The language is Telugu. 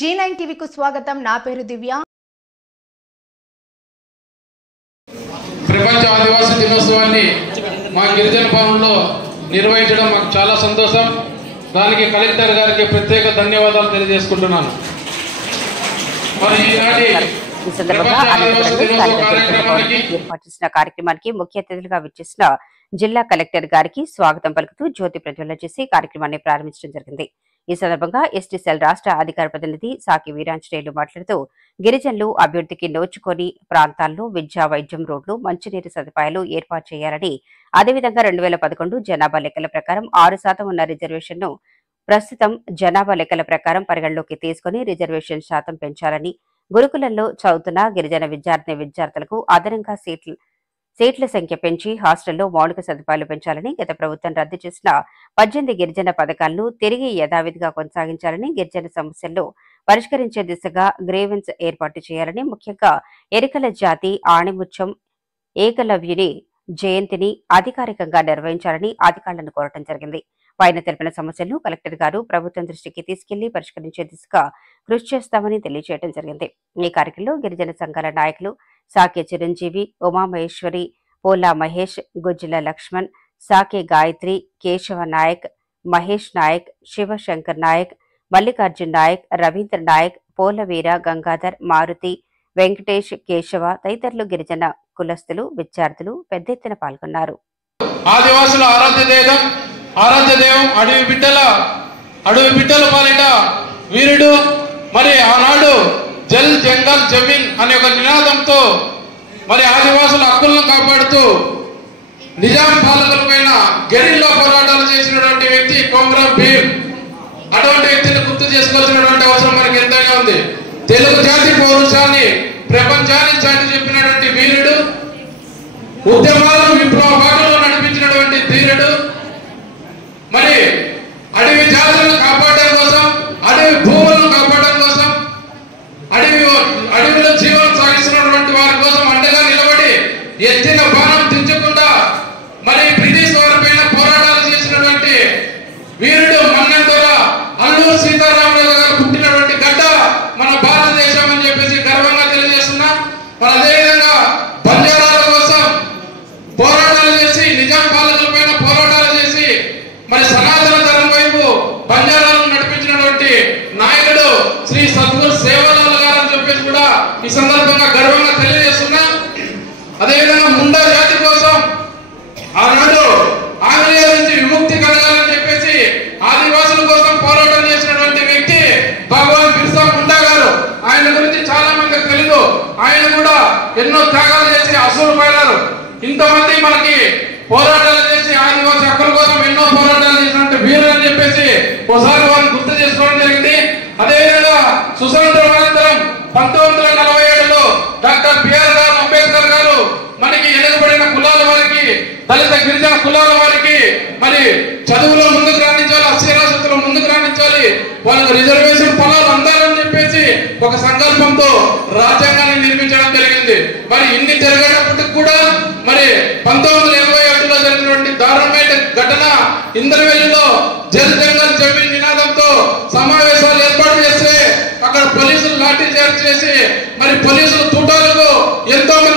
G9 టీవీకు స్వాగతం. నా పేరు దివ్య. ప్రపంచ ఆదివాసీ దినోత్సవాన్ని మా గిరిజన భవనంలో నిర్వహించడం మాకు చాలా సంతోషం. దానికి కలెక్టర్ గారికి ప్రత్యేక ధన్యవాదాలు తెలియజేసుకుంటున్నాను. మరి ఈనాటి ఏర్పాటు చేసిన కార్యక్రమానికి ముఖ్య అతిథులుగా విచ్చేసిన జిల్లా కలెక్టర్ గారికి స్వాగతం పలుకుతూ జ్యోతి ప్రజ్వలన చేసి కార్యక్రమాన్ని ప్రారంభించడం జరిగింది. ఈ సందర్భంగా ఎస్టీ సెల్ రాష్ట్ర అధికార ప్రతినిధి సాకి వీరాంజనేయులు మాట్లాడుతూ గిరిజనులు అభివృద్ధికి నోచుకొని ప్రాంతాల్లో విద్యా, వైద్యం, రోడ్లు, మంచినీటి సదుపాయాలు ఏర్పాటు చేయాలని, అదేవిధంగా 2011 జనాభా లెక్కల ప్రకారం 6% ఉన్న రిజర్వేషన్ను ప్రస్తుతం జనాభా లెక్కల ప్రకారం పరిగణలోకి తీసుకుని రిజర్వేషన్ శాతం పెంచాలని, గురుకులంలో చదువుతున్న గిరిజన విద్యార్థులకు అదనంగా సీట్ల సంఖ్య పెంచి హాస్టల్లో మౌలిక సదుపాయాలు పెంచాలని, గత ప్రభుత్వం రద్దు చేసిన 18 గిరిజన పథకాలను తిరిగి యథావిధిగా కొనసాగించాలని, గిరిజన సమస్యలను పరిష్కరించే దిశగా గ్రీవెన్స్ ఏర్పాటు చేయాలని, ముఖ్యంగా ఎరికల జాతి ఆణిముత్యం ఏకలవ్యుని జయంతిని అధికారికంగా నిర్వహించాలని అధికారులను కోరటం జరిగింది. పైన తెలిపిన సమస్యలను కలెక్టర్ గారు ప్రభుత్వం దృష్టికి తీసుకెళ్లి పరిష్కరించే దిశగా కృషి చేస్తామని తెలియజేయడం జరిగింది. ఈ కార్యక్రమంలో గిరిజన సంఘాల నాయకులు సాకే చిరంజీవి, ఉమామహేశ్వరి, పోలా మహేష్, గుజ్జుల లక్ష్మణ్, సాకే గాయత్రి, కేశవ నాయక్, మహేష్ నాయక్, శివశంకర్ నాయక్, మల్లికార్జున్ నాయక్, రవీంద్ర నాయక్, పోలవీర, గంగాధర్, మారుతి, వెంకటేష్, కేశవ తదితరులు గిరిజన కులస్తులు, విద్యార్థులు పెద్ద ఎత్తున పాల్గొన్నారు. ఆదివాసుల ఆరాధ్య దేవం అడవి బిడ్డల పాలిట వీరుడు. మరి ఆనాడు జల్ జంగల్ జమీన్ అనే ఒక నినాదంతో మరి ఆదివాసుల హక్కులను కాపాడుతూ నిజాం పాలకులపైన గెరిల్లా పోరాటాలు చేసినటువంటి వ్యక్తి కొమరం భీమ్. అటువంటి వ్యక్తిని గుర్తు చేసుకోవాల్సినటువంటి అవసరం మనకి ఎంతైనా ఉంది. తెలుగు జాతి పౌరుషాన్ని ప్రపంచానికి చాటి చెప్పినటువంటి వీరుడు, ఉద్యమాలను విప్లవ బాటలో నడిపించినటువంటి ధీరుడు. మరి అడవి జాతులను కాపాడడం కోసం, అడవి భూములను కాపాడడం కోసం, అడవిలో జీవనం సాగిస్తున్నటువంటి వారి కోసం అండగా నిలబడి ఎత్తిన బాణం దించకుండా మరి బ్రిటిష్ వారి పైన పోరాటాలు చేసినటువంటి వీరుడు మన్నెం దొర అల్లూరు సీతారామరాజు గారు పుట్టినటువంటి గడ్డ మన భారతదేశం అని చెప్పేసి గర్వంగా తెలియజేస్తున్నా. మరి అదేవిధంగా బంజారాల కోసం పోరాటాలు చేసి, నిజాం పాలకుల పైన పోరాటాలు చేసి మరి సనాతన ధర్మం వైపు బంజారాలను నడిపించినటువంటి నాయకుడు శ్రీ సద్గురు సేవాలాల్ గారు అని చెప్పేసి కూడా ఈ సందర్భంగా గర్వంగా తెలియజేస్తున్నా. అదేవిధంగా ముండా జాతి కోసం ఆనాడు ఆంగ్లేయుల నుంచి విముక్తి కలగాలని చెప్పేసి ఆదివాసుల కోసం పోరాటం చేసినటువంటి వ్యక్తి భగవాన్ బిర్సా ముండా గారు. ఆయన గురించి చాలా మందికి తెలుసు. ఆయన కూడా ఎన్నో త్యాగాలు చేసి అసూలు పడ్డారు. ఇంతమంది మనకి పోరాటాలు చేసి ఆదివాసీ హక్కుల కోసం ఎన్నో పోరాటాలు చేసినట్టు వీరులు అని చెప్పేసి ఒకసారి వారిని గుర్తు చేసుకోవడం జరిగింది. అదేవిధంగా సుతంత్రం అనంతరం 1947లో డాక్టర్ బిఆర్ అంబేద్కర్ గారు మనకి వెనుకబడిన కులాల వారికి, దళిత గిరిజన కులాల వారికి మరి చదువులో ముందుకు రాణించాలి, అక్షరాస్యతలో ముందుకు రాణించాలి, వాళ్ళకి రిజర్వేషన్ ఫలాలు అందాలని చెప్పేసి ఒక సంకల్పంతో రాజ్యాంగాన్ని నిర్మించడం జరిగింది. మరి ఇన్ని జరిగేటప్పటికి కూడా మరి 1981లో జరిగినటువంటి దారుణమైన ఘటన ఇంద్రవెల్లిలో జల్ జంగల్ జమీన్ నినాదంతో సమావేశాలు ఏర్పాటు చేస్తే అక్కడ పోలీసులు లాఠీ చార్జ్ చేసి మరి పోలీసుల తూటాలకు ఎంతో మంది